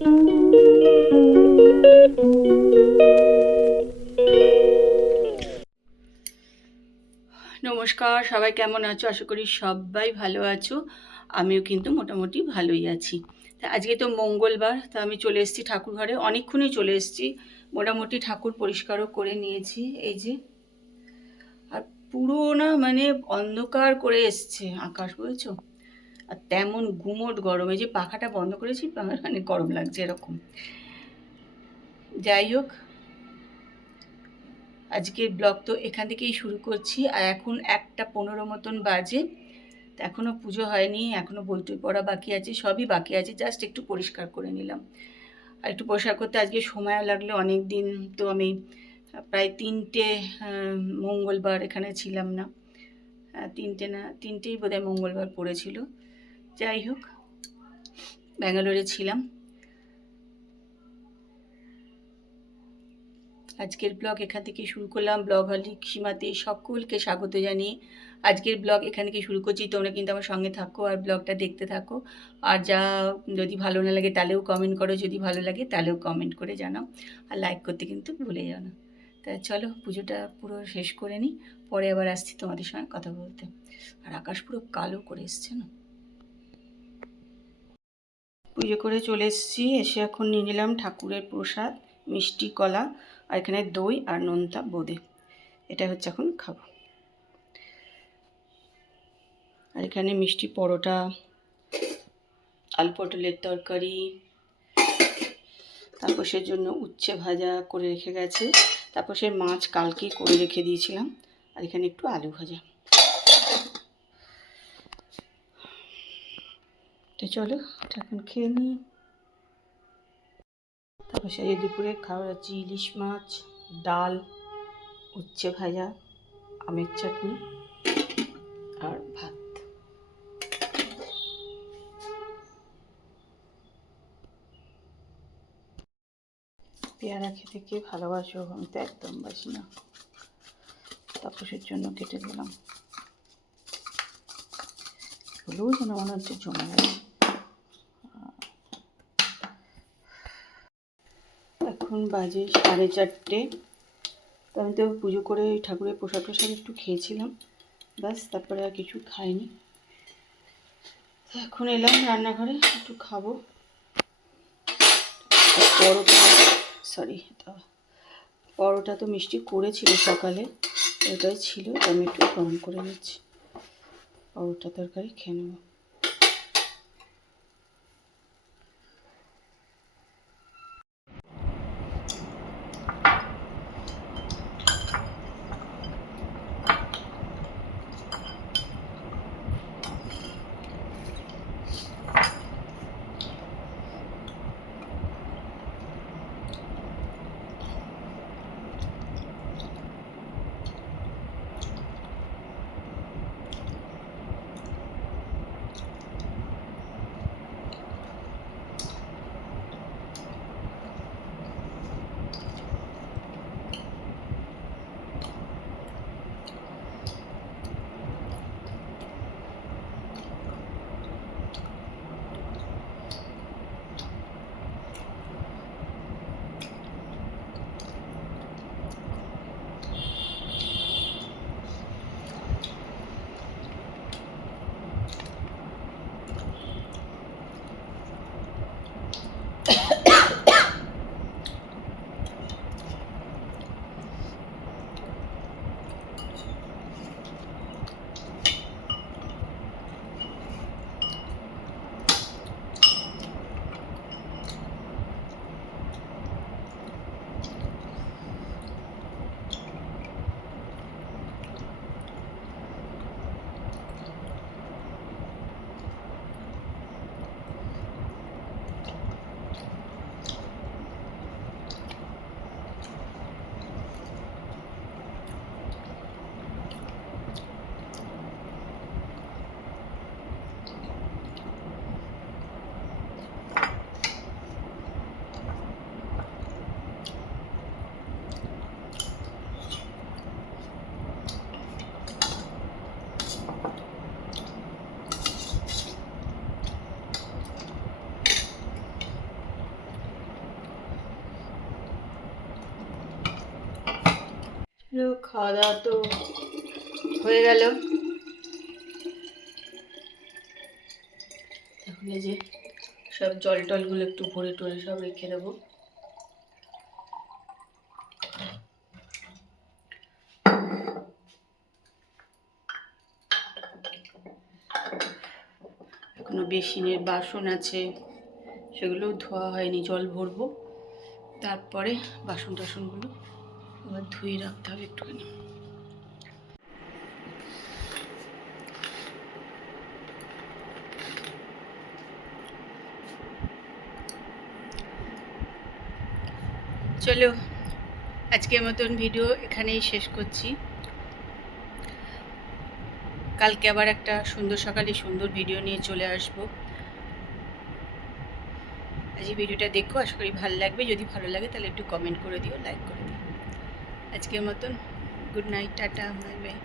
নমস্কার, সবাই কেমন আছো? আশা করি সবাই ভালো আছো। আমিও কিন্তু মোটামুটি ভালোই আছি। তা আজকে তো মঙ্গলবার, তা আমি চলে এসেছি ঠাকুর ঘরে। অনেকক্ষণই চলে এসেছি, মোটামুটি ঠাকুর পরিষ্কারও করে নিয়েছি। এই যে, আর পুরো না মানে অন্ধকার করে এসছে আকাশ, বুঝেছো? আর তেমন গুমোট গরম। এই যে পাখাটা বন্ধ করেছি, মানে গরম লাগছে এরকম। যাই হোক, আজকের ব্লগ তো এখান থেকেই শুরু করছি। আর এখন 1:15 মতন বাজে। এখনও পুজো হয়নি, এখনও বই টই পড়া বাকি আছে, সবই বাকি আছে। জাস্ট একটু পরিষ্কার করে নিলাম। আর একটু পরিষ্কার করতে আজকে সময়ও লাগলো অনেক দিন। তো আমি প্রায় 3টে মঙ্গলবার এখানে ছিলাম না। 3টে না, 3টেই বোধহয় মঙ্গলবার পড়েছিল। যাই হোক, ব্যাঙ্গালোরে ছিলাম। আজকের ব্লগ এখান থেকে শুরু করলাম। ব্লগ হলিক সীমাতে সকলকে স্বাগত জানিয়ে আজকের ব্লগ এখান থেকে শুরু করছি। তোমরা কিন্তু আমার সঙ্গে থাকো আর ব্লগটা দেখতে থাকো। আর যদি ভালো না লাগে তাহলেও কমেন্ট করো, যদি ভালো লাগে তাহলেও কমেন্ট করে জানাও। আর লাইক করতে কিন্তু ভুলে যাও না। তা চলো পুজোটা পুরো শেষ করে নিই, পরে আবার আসছি তোমাদের সঙ্গে কথা বলতে। আর আকাশ পুরো কালো করে এসছে না। পুজো করে চলে এসেছি, এসে এখন নিয়ে নিলাম ঠাকুরের প্রসাদ, মিষ্টি কলা, আর এখানে দই আর নোনতা বোঁদে। এটা হচ্ছে এখন খাবো। আর এখানে মিষ্টি পরোটা, আলু পটলের তরকারি, তারপর সে জন্য উচ্ছে ভাজা করে রেখে গেছে, তারপর সে মাছ কালকেই করে রেখে দিয়েছিলাম, আর এখানে একটু আলু ভাজা। তো চলো এখন খেয়ে নিই। তারপর সে দুপুরে খাওয়া হচ্ছে ইলিশ মাছ, ডাল, উচ্ছে ভাজা, আমের চাটনি আর ভাত। পেয়ারা খেতে কে ভালোবাসো? আমি তো একদম বাসি না। তাপসের জন্য কেটে দিলাম। হলেও যেন মনে হচ্ছে জমে গেছে। এখন বাজে 4:30। তো আমি তো পুজো করে ঠাকুরের প্রসাদ একটু খেয়েছিলাম, ব্যাস। তারপরে আর কিছু খাইনি। এখন এলাম রান্নাঘরে, একটু খাবো। পরোটা তো মিষ্টি করেছিল সকালে, ওটাই ছিল। আমি একটু গরম করে নিচ্ছি, পরোটা তরকারি খেয়ে নেবো। খাওয়া দাওয়া তো হয়ে গেল। এখন এই যে সব জল টলগুলো একটু ভরে টরে সব রেখে দেবো। এখনো বেসিনের বাসন আছে, সেগুলোও ধোয়া হয়নি, জল ভরবো, তারপরে বাসন টাসনগুলো আবার ধুয়ে রাখতে হবে একটুখানি। চলো আজকের মতন ভিডিও এখানেই শেষ করছি। কালকে আবার একটা সুন্দর সকালে সুন্দর ভিডিও নিয়ে চলে আসবো। আজ এই ভিডিওটা দেখো, আশা করি ভালো লাগবে। যদি ভালো লাগে তাহলে একটু কমেন্ট করে দিও, লাইক করে দিও। আজকের মতন good night, tata, bye bye.